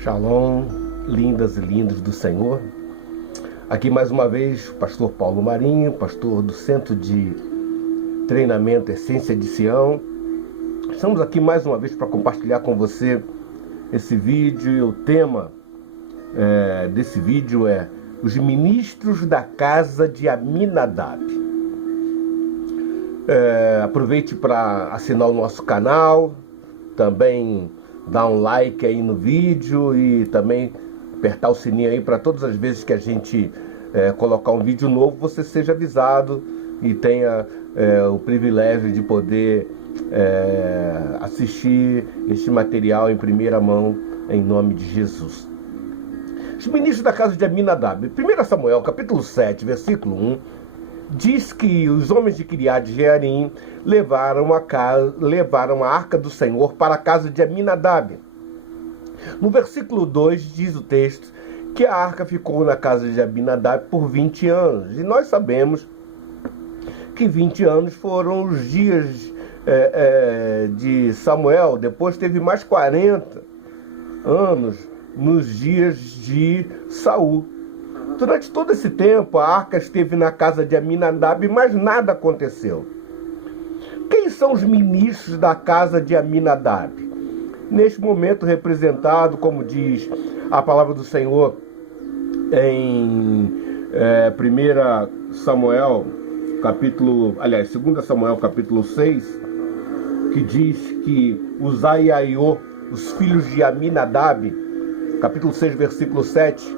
Shalom, lindas e lindos do Senhor. Aqui mais uma vez o pastor Paulo Marinho, pastor do Centro de Treinamento Essência de Sião. Estamos aqui mais uma vez para compartilhar com você esse vídeo, e o tema desse vídeo é os ministros da casa de Aminadab. Aproveite para assinar o nosso canal, também dar um like aí no vídeo e também apertar o sininho aí para todas as vezes que a gente colocar um vídeo novo, você seja avisado e tenha o privilégio de poder assistir este material em primeira mão, em nome de Jesus. Os ministros da casa de Aminadab. 1 Samuel, capítulo 7, versículo 1, diz que os homens de Kiriat Jearim levaram a arca do Senhor para a casa de Aminadab. No versículo 2 diz o texto que a arca ficou na casa de Aminadab por 20 anos. E nós sabemos que 20 anos foram os dias de Samuel. Depois teve mais 40 anos nos dias de Saul. Durante todo esse tempo, a arca esteve na casa de Aminadab, mas nada aconteceu. Quem são os ministros da casa de Aminadab? Neste momento representado, como diz a palavra do Senhor em 2 Samuel, capítulo 6, que diz que Uzai e Aiô, os filhos de Aminadab, capítulo 6, versículo 7,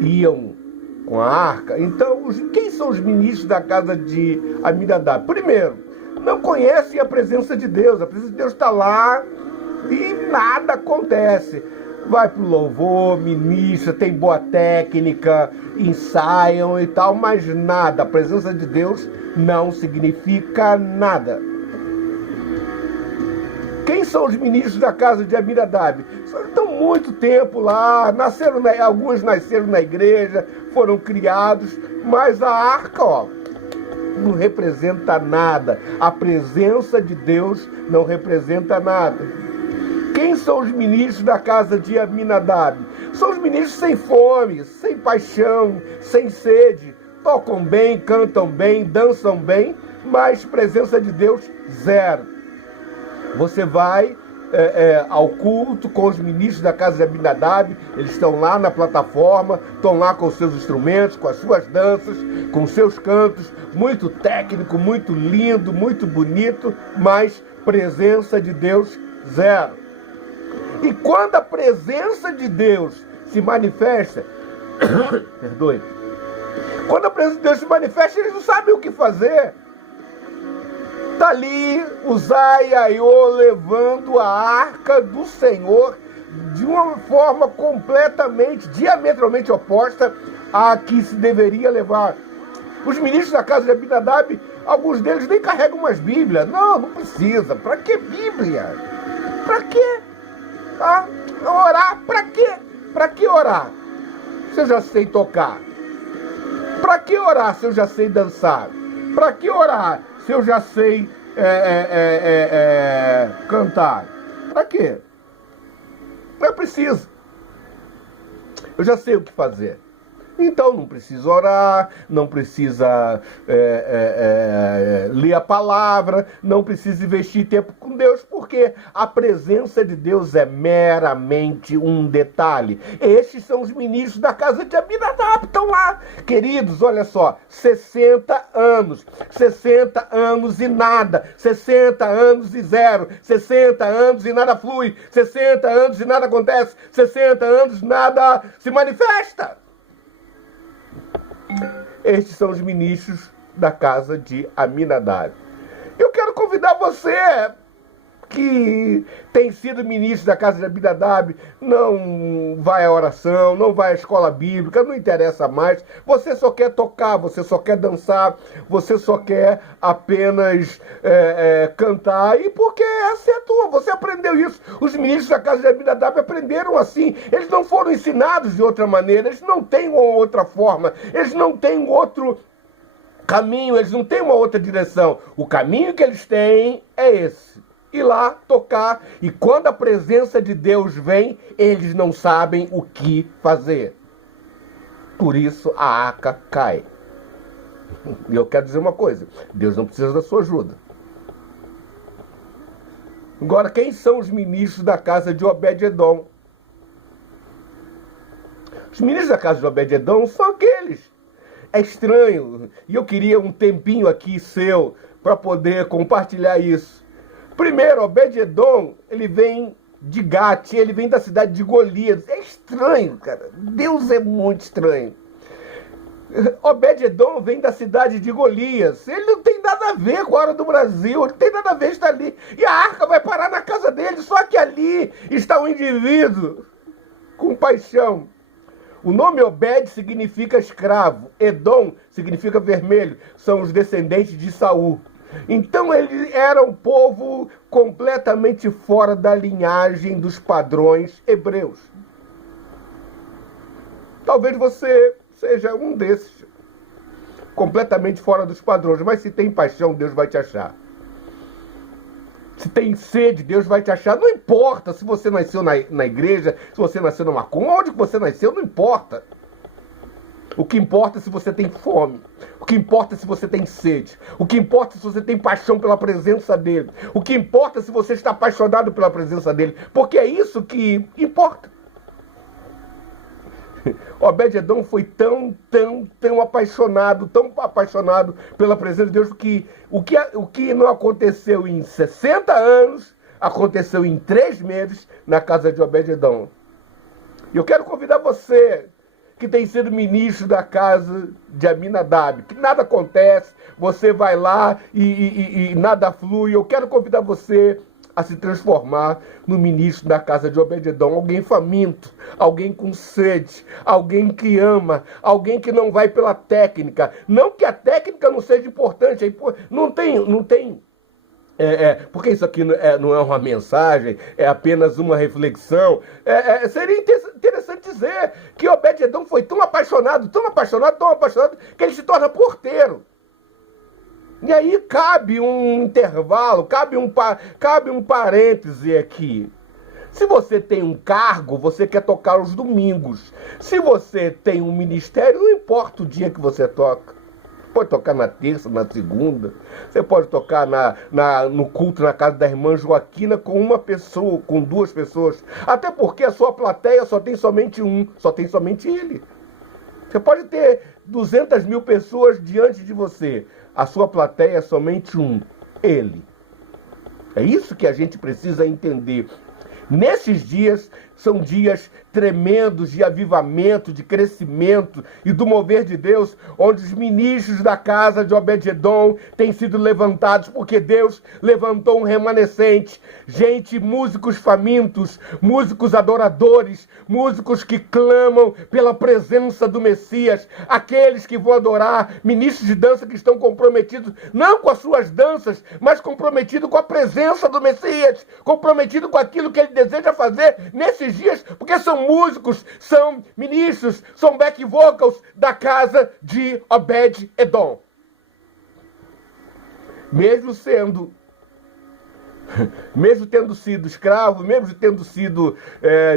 iam com a arca. Então, quem são os ministros da casa de Aminadab? Primeiro, não conhecem a presença de Deus. A presença de Deus está lá e nada acontece. Vai pro louvor, ministra, tem boa técnica, ensaiam e tal, mas nada. A presença de Deus não significa nada. Quem são os ministros da casa de Aminadab? Estão muito tempo lá, alguns nasceram na igreja, foram criados, mas a arca, não representa nada. A presença de Deus não representa nada. Quem são os ministros da casa de Aminadab? São os ministros sem fome, sem paixão, sem sede, tocam bem, cantam bem, dançam bem, mas presença de Deus, zero. Você vai ao culto com os ministros da casa de Aminadab, eles estão lá na plataforma, estão lá com os seus instrumentos, com as suas danças, com os seus cantos, muito técnico, muito lindo, muito bonito, mas presença de Deus, zero. E quando a presença de Deus se manifesta, perdoe, quando a presença de Deus se manifesta, eles não sabem o que fazer. Está ali Uzai e Aiô levando a arca do Senhor de uma forma completamente, diametralmente oposta à que se deveria levar. Os ministros da casa de Aminadab, alguns deles nem carregam mais Bíblia. Não precisa. Para que Bíblia? Para quê? Orar? Para quê? Para que orar? Se eu já sei tocar. Para que orar se eu já sei dançar? Para que orar se eu já sei cantar? Para quê? Não é preciso. Eu já sei o que fazer. Então não precisa orar, não precisa ler a palavra, não precisa investir tempo com Deus, porque a presença de Deus é meramente um detalhe. Estes são os ministros da casa de Aminadab, estão lá. Queridos, olha só, 60 anos e nada, 60 anos e zero, 60 anos e nada flui, 60 anos e nada acontece, 60 anos nada se manifesta. Estes são os ministros da casa de Aminadab. Eu quero convidar você que tem sido ministro da casa de Aminadab, não vai à oração, não vai à escola bíblica, não interessa mais. Você só quer tocar, você só quer dançar, você só quer apenas cantar. E porque essa é a tua, você aprendeu isso. Os ministros da casa de Aminadab aprenderam assim. Eles não foram ensinados de outra maneira, eles não têm uma outra forma, eles não têm um outro caminho, eles não têm uma outra direção. O caminho que eles têm é esse. ir lá tocar. E quando a presença de Deus vem, eles não sabem o que fazer. Por isso a arca cai. E eu quero dizer uma coisa: Deus não precisa da sua ajuda. Agora, quem são os ministros da casa de Obed-Edom? Os ministros da casa de Obed-Edom são aqueles. É estranho. E eu queria um tempinho aqui seu para poder compartilhar isso. Primeiro, Obed-Edom, ele vem de Gate, ele vem da cidade de Golias. É estranho, cara. Deus é muito estranho. Obed-Edom vem da cidade de Golias. Ele não tem nada a ver com a hora do Brasil, ele não tem nada a ver estar ali. E a arca vai parar na casa dele, só que ali está um indivíduo com paixão. O nome Obed significa escravo, Edom significa vermelho, são os descendentes de Saul. Então ele era um povo completamente fora da linhagem dos padrões hebreus. Talvez você seja um desses, completamente fora dos padrões, mas se tem paixão, Deus vai te achar. Se tem sede, Deus vai te achar. Não importa se você nasceu na igreja, se você nasceu na macumba, onde você nasceu, não importa. O que importa é se você tem fome. O que importa é se você tem sede. O que importa é se você tem paixão pela presença dele. O que importa é se você está apaixonado pela presença dele. Porque é isso que importa. Obed-Edom foi tão apaixonado pela presença de Deus, que o que não aconteceu em 60 anos, aconteceu em 3 meses na casa de Obed-Edom. E eu quero convidar você, que tem sido ministro da casa de Aminadab, que nada acontece, você vai lá e nada flui. Eu quero convidar você a se transformar no ministro da casa de Obed-Edom, alguém faminto, alguém com sede, alguém que ama, alguém que não vai pela técnica. Não que a técnica não seja importante, não tem. Porque isso aqui não é uma mensagem, é apenas uma reflexão. Seria interessante dizer que Obed-Edom foi tão apaixonado, que ele se torna porteiro. E aí cabe um intervalo, cabe um parêntese aqui. Se você tem um cargo, você quer tocar os domingos. Se você tem um ministério, não importa o dia que você toca. Pode tocar na terça, na segunda. Você pode tocar no culto na casa da irmã Joaquina com uma pessoa, com 2 pessoas. Até porque a sua plateia só tem somente ele. Você pode ter 200 mil pessoas diante de você. A sua plateia é somente ele. É isso que a gente precisa entender. Nesses dias, são dias tremendos de avivamento, de crescimento e do mover de Deus, onde os ministros da casa de Obed-Edom têm sido levantados, porque Deus levantou um remanescente, músicos famintos, músicos adoradores, músicos que clamam pela presença do Messias, aqueles que vão adorar, ministros de dança que estão comprometidos, não com as suas danças, mas comprometidos com a presença do Messias, comprometidos com aquilo que ele deseja fazer nesses dias, porque são músicos, são ministros, são back vocals da casa de Obed-Edom. Mesmo tendo sido escravo, mesmo tendo sido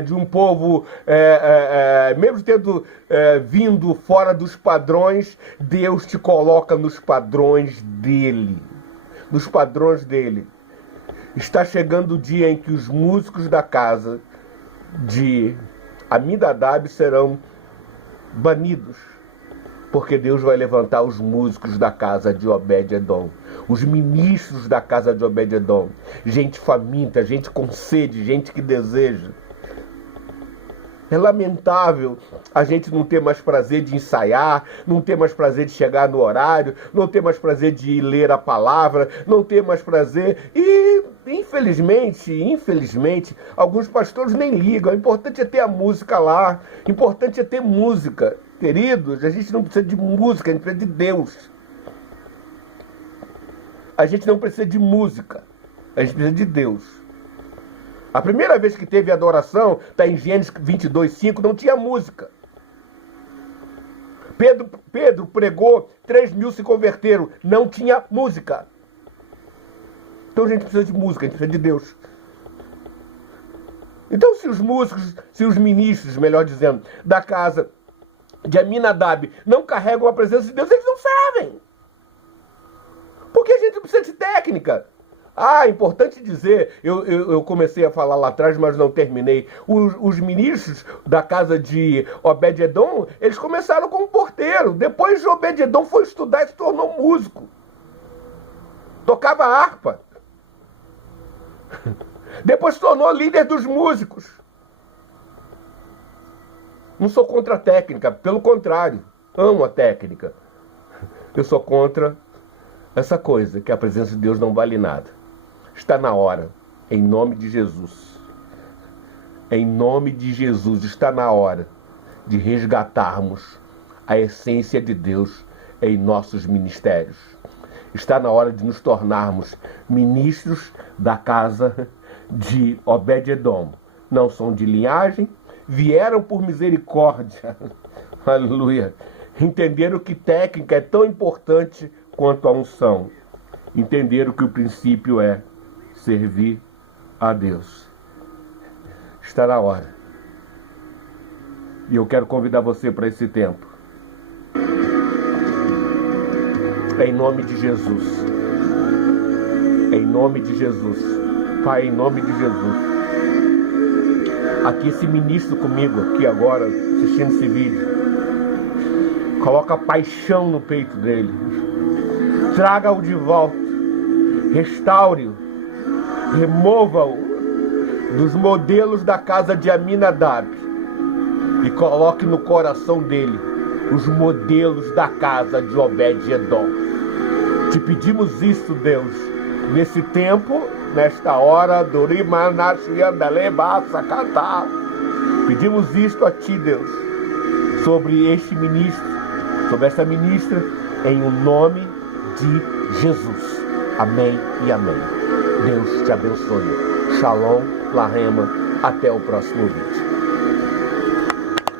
de um povo, mesmo tendo vindo fora dos padrões, Deus te coloca nos padrões dele. Nos padrões dele. Está chegando o dia em que os músicos da casa de Aminadab serão banidos, porque Deus vai levantar os músicos da casa de Obed-Edom, os ministros da casa de Obed-Edom, gente faminta, gente com sede, gente que deseja. É lamentável a gente não ter mais prazer de ensaiar, não ter mais prazer de chegar no horário, não ter mais prazer de ler a palavra, não ter mais prazer. E, infelizmente, alguns pastores nem ligam. O importante é ter a música lá, o importante é ter música. Queridos, a gente não precisa de música, a gente precisa de Deus. A gente não precisa de música, a gente precisa de Deus. A primeira vez que teve adoração, está em Gênesis 22:5, não tinha música. Pedro pregou, 3.000 se converteram, não tinha música. Então a gente precisa de música, a gente precisa de Deus. Então se os músicos, se os ministros, melhor dizendo, da casa de Aminadab não carregam a presença de Deus, eles não servem. Porque a gente precisa de técnica. Ah, importante dizer, eu comecei a falar lá atrás, mas não terminei. Os ministros da casa de Obed-Edom, eles começaram como porteiro. Depois de Obed-Edom foi estudar e se tornou músico. Tocava harpa. Depois se tornou líder dos músicos. Não sou contra a técnica, pelo contrário, amo a técnica. Eu sou contra essa coisa, que a presença de Deus não vale nada. Está na hora, em nome de Jesus. Em nome de Jesus, está na hora de resgatarmos a essência de Deus em nossos ministérios. Está na hora de nos tornarmos ministros da casa de Obed-Edom. Não são de linhagem, vieram por misericórdia. Aleluia. Entenderam que técnica é tão importante quanto a unção. Entenderam que o princípio é servir a Deus. Está na hora. E eu quero convidar você para esse tempo. Em nome de Jesus. Em nome de Jesus. Pai, em nome de Jesus. Aqui esse ministro comigo, aqui agora, assistindo esse vídeo. Coloca paixão no peito dele. Traga-o de volta. Restaure-o. Remova-o dos modelos da casa de Aminadab. E coloque no coração dele os modelos da casa de Obed-Edom. Te pedimos isso, Deus, nesse tempo, nesta hora, pedimos isto a Ti, Deus, sobre este ministro, sobre esta ministra, em o nome de Jesus. Amém e amém. Deus te abençoe. Shalom, Lahema. Até o próximo vídeo.